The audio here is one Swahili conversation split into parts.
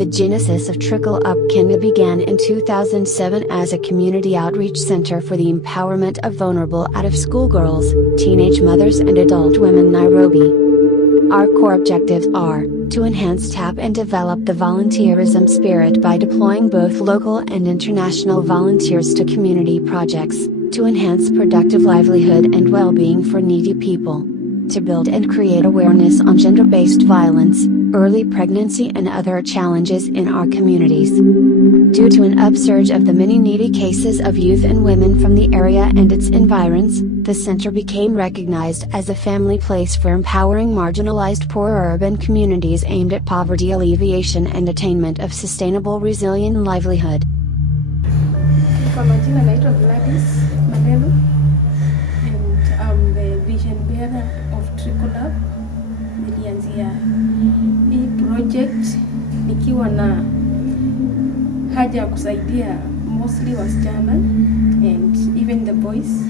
The genesis of Trickle Up Kenya began in 2007 as a community outreach center for the empowerment of vulnerable out-of-school girls, teenage mothers and adult women Nairobi. Our core objectives are to enhance, tap and develop the volunteerism spirit by deploying both local and international volunteers to community projects, to enhance productive livelihood and well-being for needy people, to build and create awareness on gender-based violence, early pregnancy and other challenges in our communities. Due to an upsurge of the many needy cases of youth and women from the area and its environs, the center became recognized as a family place for empowering marginalized poor urban communities aimed at poverty alleviation and attainment of sustainable resilient livelihood. Kwa majina naitwa Gladys Maneno and I'm the vision bearer of Trickle Up. Nilianzia hii project nikiwa na haja ya kusaidia mostly wasichana and even the boys.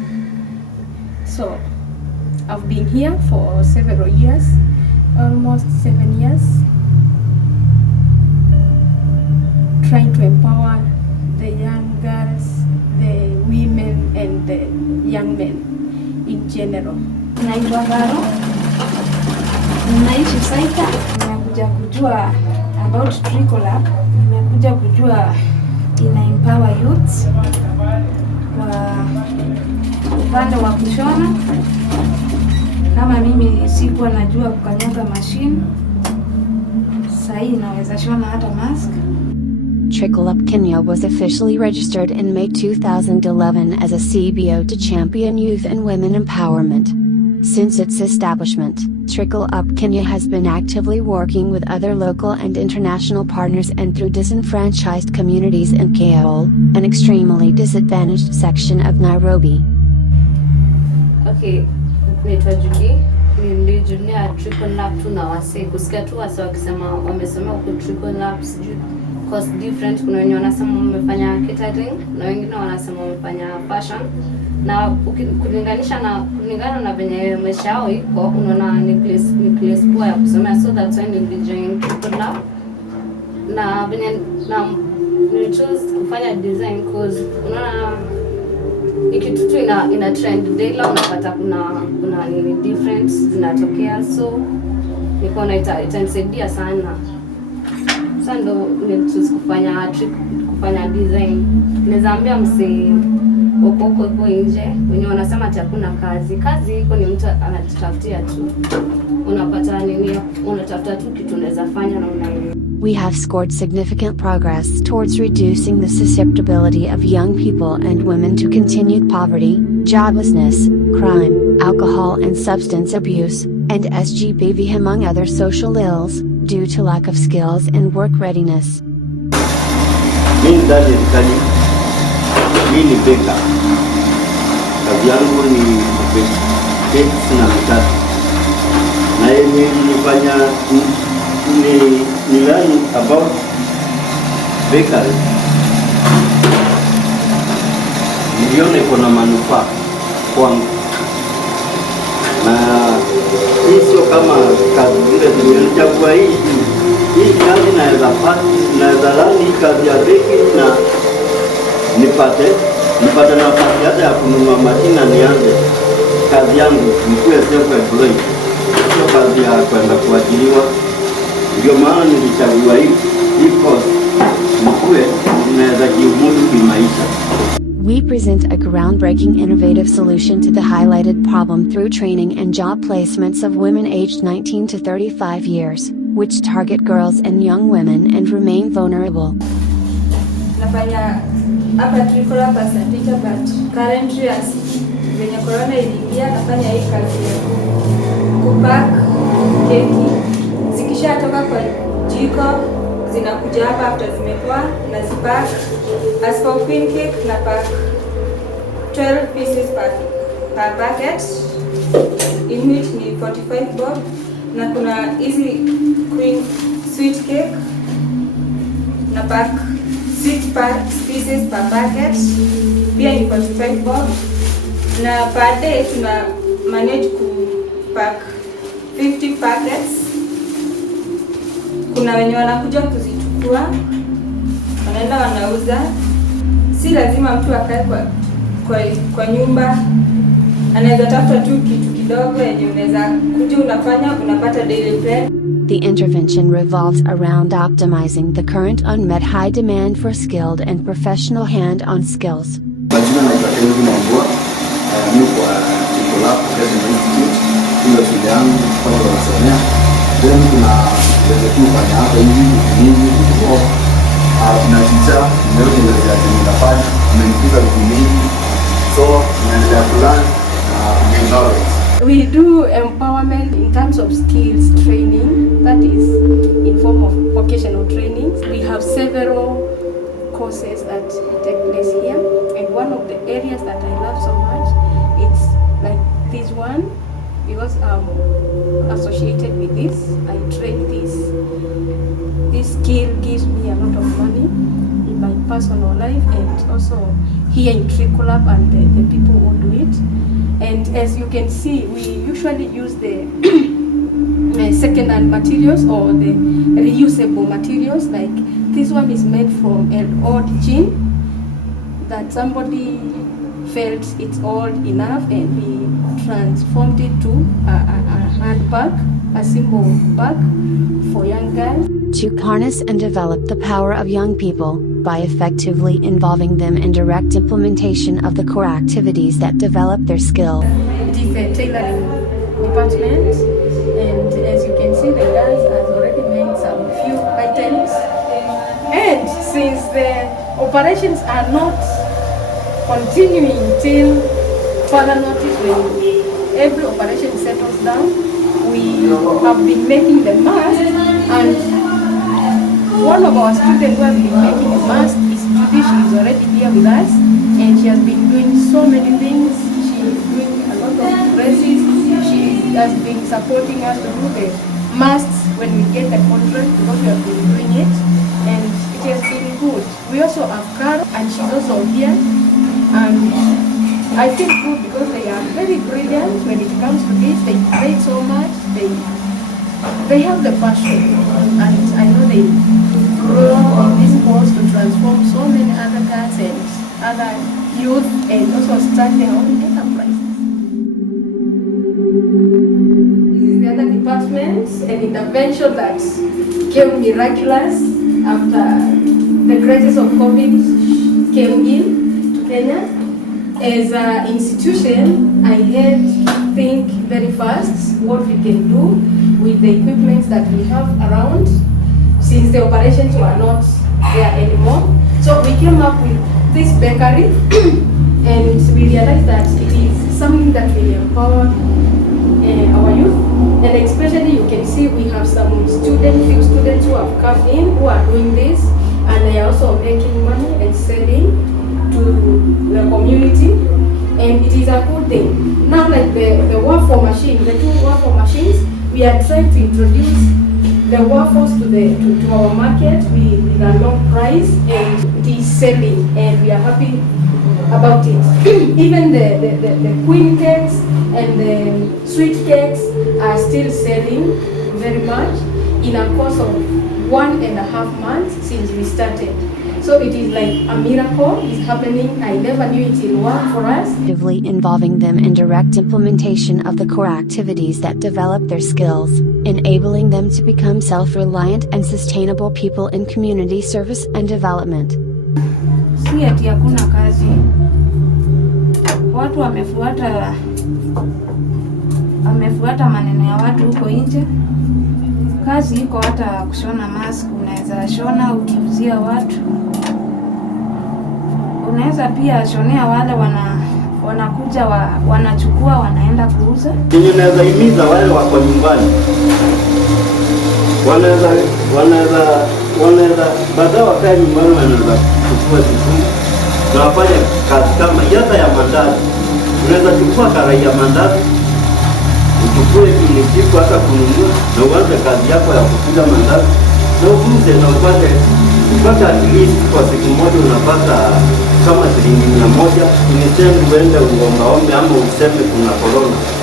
So I've been here for several years, almost 7 years, trying to empower the young girls, the women and the young men in general. Naitwa Varo, naishi Saika. Nimekuja kujua about Trickle Up, nimekuja kujua ina empower youth kwa upande wa kushona. Kama mimi sikuwa najua kukanyaga machine, sasa naweza shona hata mask. Trickle Up Kenya was officially registered in May 2011 as a CBO to champion youth and women empowerment. Since its establishment, Trickle Up Kenya has been actively working with other local and international partners and through disenfranchised communities in Kayole, an extremely disadvantaged section of Nairobi. Okay, naitwa Judy. Nilijulia Trickle Up tu na wase kusikia tu wase wakisema wamesema ku Trickle Up sijui cost different. Kuna wenye wanasema wamefanya catering na wengine wanasema wamefanya fashion, na kulingana na venye maisha yao iko unaona ni place poa ya kusomea, so that's why nilijoin Trickle Up na venye na choose kufanya design cause unaona ikitu ina trend daily unapata kuna nini different zinatokea, so nikaona itanisaidia sana. Sasa ndo nilichoose kufanya design. Nizaambia msi huko nje wenye wanasema ati hakuna kazi iko ni mtu anajitafutia tu, unapata nini, unatafuta tu kitu unaweza fanya na unaelewa. We have scored significant progress towards reducing the susceptibility of young people and women to continued poverty, joblessness, crime, alcohol and substance abuse, and SGBV among other social ills, due to lack of skills and work readiness. Mimi ni beka. Kazi yangu ni cakes na mikate. Na yeye nilifanya ni learn about bakery. Niliona kuna manufaa kwangu. Na hii sio kama kazi zile nilichagua hii kazi naweza learn kazi ya baking na nipate nafasi hata ya kununua mashina nianze kazi yangu nikuwe self-employed. Sio kazi ya kwenda kuajiriwa. Ndio maana nilichagua hii course nikuwe naweza jimudu kimaisha. We present a groundbreaking innovative solution to the highlighted problem through training and job placements of women aged 19 to 35 years, which target girls and young women and remain vulnerable. Nafanya hapa Trickle Up as a teacher, but currently as venye corona iliingia nafanya hii kazi ya kupack keki. Zikishatoka kwa jiko zinakuja hapa after zimekuwa na zipack. As for queen cake na pack 12 pieces per packet in which ni 45 bob, na kuna hizi queen sweet cake na pack 6 pieces per packet pia ni 45 bob, na per day tuna manage ku pack 50 packets. Kuna wenye wanakuja kuzichukua wanachukua wanaenda wanauza. Si lazima mtu akae kwa nyumba, anaweza tafuta tu kitu kidogo yenye unaweza kuja unafanya unapata daily bread. The intervention revolves around optimizing the current unmet high demand for skilled and professional hand-on skills. Majina naitwa Kelvin Wambua, niko kwa Tricol Up Education Institute, ndio shule yangu kama tunasomea. Then kuna wezetu fanya hapa hivi nini kwa na teacher ndio ndio ninafanya, nimekuza vitu mingi. So naendelea plan knowledge. We do empowerment in terms of skills training, that is in form of vocational trainings. We have several courses that take place here, and one of the areas that I love so much, it's like this one, because I'm associated with this. I train this skill gives me a lot of money in my personal life, and also here in Tricol Up and the people who do it. And as you can see, we usually use the second-hand materials or the reusable materials. Like this one is made from an old jean that somebody felt it's old enough, and we transformed it to a handbag, a simple bag for young girls. To harness and develop the power of young people, by effectively involving them in direct implementation of the core activities that develop their skill. It is a tailoring department, and as you can see, the guys has already made some few items. And since the operations are not continuing till further notice, when every operation settles down, we have been making the mask. And one of our students who has been making a mask is Judy. She is already here with us, and she has been doing so many things. She is doing a lot of dresses. She has been supporting us to do the masks when we get the contract, because we have been doing it, and it has been good. We also have Carol, and she's also here, and I feel good because they are very brilliant when it comes to this. They trade so much. They have the passion, and I know they grow in this course to transform so many other girls and other youth, and also start their own enterprises. This is the other department, an intervention that came miraculous after the crisis of COVID came in to Kenya. As an institution, I had to think very fast what we can do with the equipment that we have around, since the operations were not there anymore. So we came up with this bakery, and we realized that it is something that will empower our youth. And especially, you can see we have some few students who have come in, who are doing this, and they are also making money and selling to the community, and it is a good thing. Now, like the waffle machine, the 2 waffle machines, we are trying to introduce the waffles to our market with a low price, and it is selling, and we are happy about it. Even the queen cakes and the sweet cakes are still selling very much in a course of 1.5 months since we started. So it is like a miracle is happening. I never knew it will work for us. Actively involving them in direct implementation of the core activities that develop their skills, enabling them to become self-reliant and sustainable people in community service and development. Si ati hakuna kazi. Watu wamefuata maneno ya watu huko nje. Kazi iko, hata kushona mask unaweza shona ukiuzia watu. Unaweza pia shonea wale wanakuja wanachukua wanaenda kuuza. Kinyo naweza himiza wale wako nyumbani. Wanaweza baada wakae nyumbani, wanaweza kuchukua jukumu na wafanye kazi kama hata ya mandazi. Unaweza chukua karai ya mandazi, uchukue kilichiku hata kununua, na uanze kazi yako ya kupiga mandazi, na uuze na upate at least kwa siku moja unapata kama shilingi 100. Uniseme uende uombaombe ama useme kuna corona.